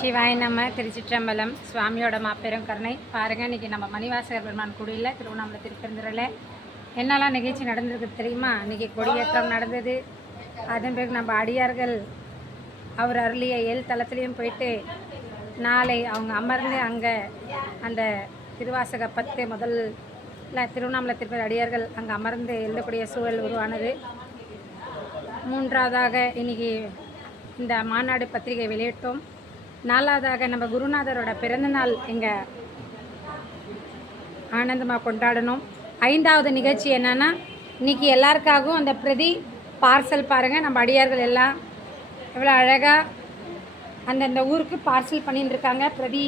சிவாய நம்ம திருச்சிற்றம்பலம் சுவாமியோட மாபெரும் கருணை பாருங்கள். இன்றைக்கி நம்ம மணிவாசகர் பெருமான் குடியில் திருவண்ணாமலை திருப்பெருந்துறையில் என்னெல்லாம் நிகழ்ச்சி நடந்திருக்கு தெரியுமா? இன்றைக்கி கொடியேற்றம் நடந்தது. அதன் பிறகு நம்ம அடியார்கள் அவர் அருளிய 7 தலத்துலேயும் போயிட்டு நாளை அவங்க அமர்ந்து அங்கே அந்த திருவாசக 10 முதல்ல திருவண்ணாமலை திருப்பதி அடியார்கள் அங்கே அமர்ந்து எழுதக்கூடிய சூழல் உருவானது. மூன்றாவதாக இன்றைக்கி இந்த மாநாடு பத்திரிகை வெளியிட்டோம். நாலாவதாக நம்ம குருநாதரோட பிறந்தநாள் இங்கே ஆனந்தமாக கொண்டாடணும். 5வது நிகழ்ச்சி என்னென்னா, இன்றைக்கி எல்லாருக்காகவும் அந்த பிரதி பார்சல் பாருங்கள். நம்ம அடியார்கள் எல்லாம் எவ்வளோ அழகாக அந்தந்த ஊருக்கு பார்சல் பண்ணிட்டு இருக்காங்க. பிரதி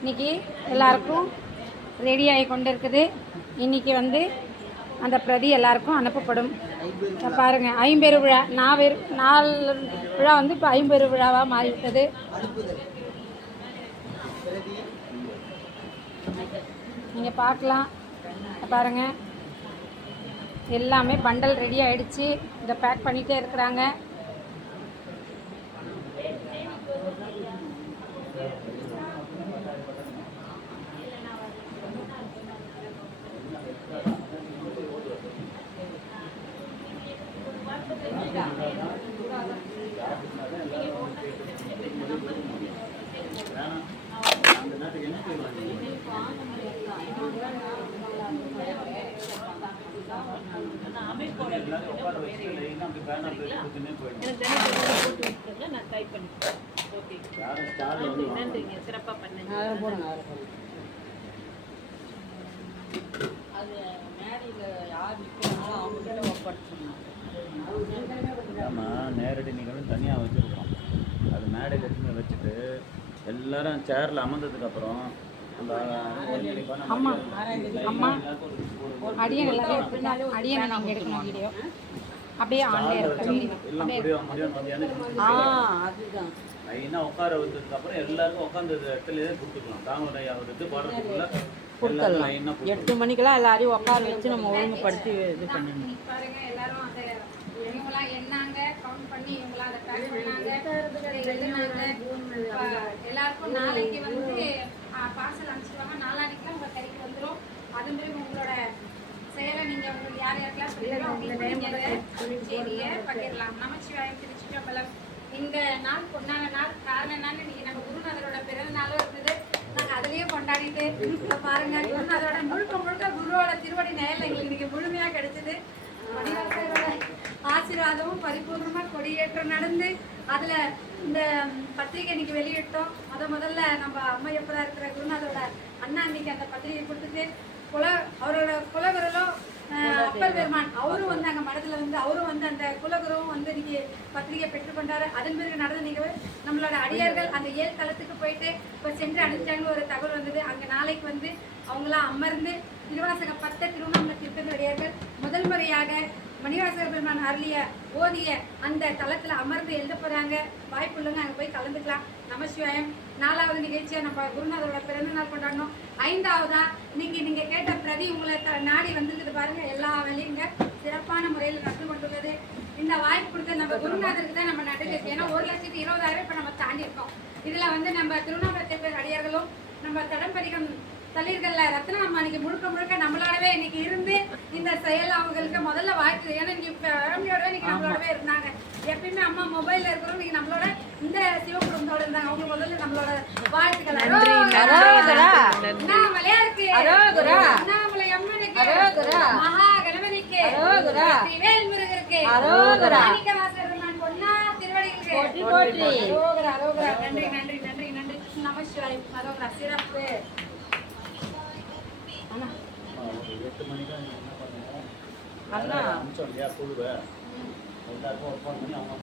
இன்றைக்கி எல்லாருக்கும் ரெடி ஆகி கொண்டு இருக்குது. இன்றைக்கி அந்த பிரதி எல்லாருக்கும் அனுப்பப்படும். பாருங்கள், 50 விழா 4 விழா இப்போ 50 விழாவாக மாறிவிட்டது. நீங்கள் பார்க்கலாம். பாருங்கள், எல்லாமே பண்டல் ரெடி ஆகிடுச்சு. இதை பேக் பண்ணிகிட்டே இருக்கிறாங்க. நேரடி நிகழ்வு தனியாக வச்சுருக்கோம். அது மேடையில் எடுத்து வச்சுட்டு எல்லாரும் சேரில் அமர்ந்ததுக்கப்புறம் அம்மா அம்மா அடியன் எல்லாரும் அடியன் நாங்கள் எடுக்கணும் வீடியோ அப்படியே லைனாக உட்கார வச்சதுக்கப்புறம் எல்லாருக்கும் உட்காந்து இடத்துல கொடுத்துக்கலாம். தாமரை அவர் இது பாடுறதுக்குள்ள 8 மணிக்கெல்லாம் எல்லாரையும் உட்கார வச்சு நம்ம ஒழுங்குபடுத்தி இது பண்ணிடணும். இவங்களாம் என்னாங்க கவுண்ட் பண்ணி இவங்களாம் அதை பேக் பண்ணாங்க, எல்லாருக்கும் நாளைக்கு பார்சல் அனுப்பிச்சிடுவாங்க. நாளானிக்கெலாம் உங்கள் கைக்கு வந்துடும். அது மாதிரி உங்களோட செயலை நீங்கள் உங்களுக்கு யார் யாருக்கெல்லாம் செய்தியை பகிரலாம். நமச்சிவாயம் திருச்சிற்றம்பலம். இந்த நாள் பொன்னான நாள். காரணம் என்னன்னு, இன்னைக்கு நம்ம குருநாதரோட பிறந்த நாளும் இருந்தது. நாங்கள் அதுலேயே கொண்டாடிட்டு பாருங்க, குருநாதரோட முழுக்க குருவோட திருவடி நேரில் எங்களுக்கு இன்னைக்கு முழுமையாக கிடைச்சிது. மணிவாசகரோட ஆசீர்வாதமும் பரிபூர்ணமாக கொடியேற்றம் நடந்து அதில் இந்த பத்திரிகை இன்னைக்கு வெளியிட்டோம். முதல்ல நம்ம அம்மையப்பராக இருக்கிற குருநாதரோட அண்ணா இன்னைக்கு அந்த பத்திரிகை கொடுத்துட்டு அவரோட குலகுருலும் அப்பர் பெருமான் அவரும் அங்கே மடத்தில் அவரும் அந்த குலகுருவும் இன்னைக்கு பத்திரிகை பெற்றுக்கொண்டாரு. அதன் பிறகு நடந்த நிகழ்வு நம்மளோட அடியார்கள் அந்த 7 தலத்துக்கு போயிட்டு இப்போ சென்று அனுப்பிச்சாங்க ஒரு தகவல் வந்தது. அங்கே நாளைக்கு அவங்களாம் அமர்ந்து திருவாசக 10 திருவண்ணாமலை திருப்பதி அடியார்கள் முதல் முறையாக மணிவாசகர் பெருமான் அருளிய ஓதிய அந்த தளத்தில் அமர்ந்து எழுத போகிறாங்க. வாய்ப்புள்ளவங்க அங்கே போய் கலந்துக்கலாம். நமசிவாயம். 4வது நிகழ்ச்சியாக நம்ம குருநாதரோட பிறந்த நாள் கொண்டாடணும். 5வதா இன்னைக்கு நீங்கள் கேட்ட பிரதி உங்களை நாடி வந்துருக்குது பாருங்கள். எல்லா வேலையும் சிறப்பான முறையில் நடந்து கொண்டுள்ளது. இந்த வாய்ப்பு கொடுத்த நம்ம குருநாதருக்கு தான் நம்ம நடுக்கு. ஏன்னா 1,20,000 இப்போ நம்ம தாண்டி இருக்கோம். இதில் நம்ம திருவண்ணாமலை திருப்பதி அடியார்களும் நம்ம தடம்பதிகம் தளிர்கள்ல ரத்னா அம்மா இன்னைக்கு முழுக்க நம்மளோடவே இன்னைக்கு இருந்து இந்த செயல் அவங்களுக்கு முதல்ல வாழ்த்து. ஏன்னா இன்னைக்கு ஃபேமிலியோடவே இன்னைக்கு நம்மளோடவே இருந்தாங்க. எப்பயுமே அம்மா மொபைல்ல இருக்கிறோம். இன்னைக்கு நம்மளோட இந்த சிவகுடும்பத்தோட இருந்தாங்க. அவங்க முதல்ல நம்மளோட வாழ்த்துக்கள். அண்ணாமலையா இருக்கு, அண்ணாமலை அம்மனுக்கு, மகா கணபதிக்கு, வேல் முருகருக்கு, மாணிக்க வாசகர் நான் பொன்னா திருவடிகளுக்கு அரோகரா. நன்றி. நமசிவாயம். அரோகரா. சிறப்பு. 8 மணிக்கு என்ன பண்ணுவோம், அண்ணா அனுப்பிச்சோம் இல்லையா குழுவை, எல்லாருக்கும் ஒர்க் பண்ணி அவங்க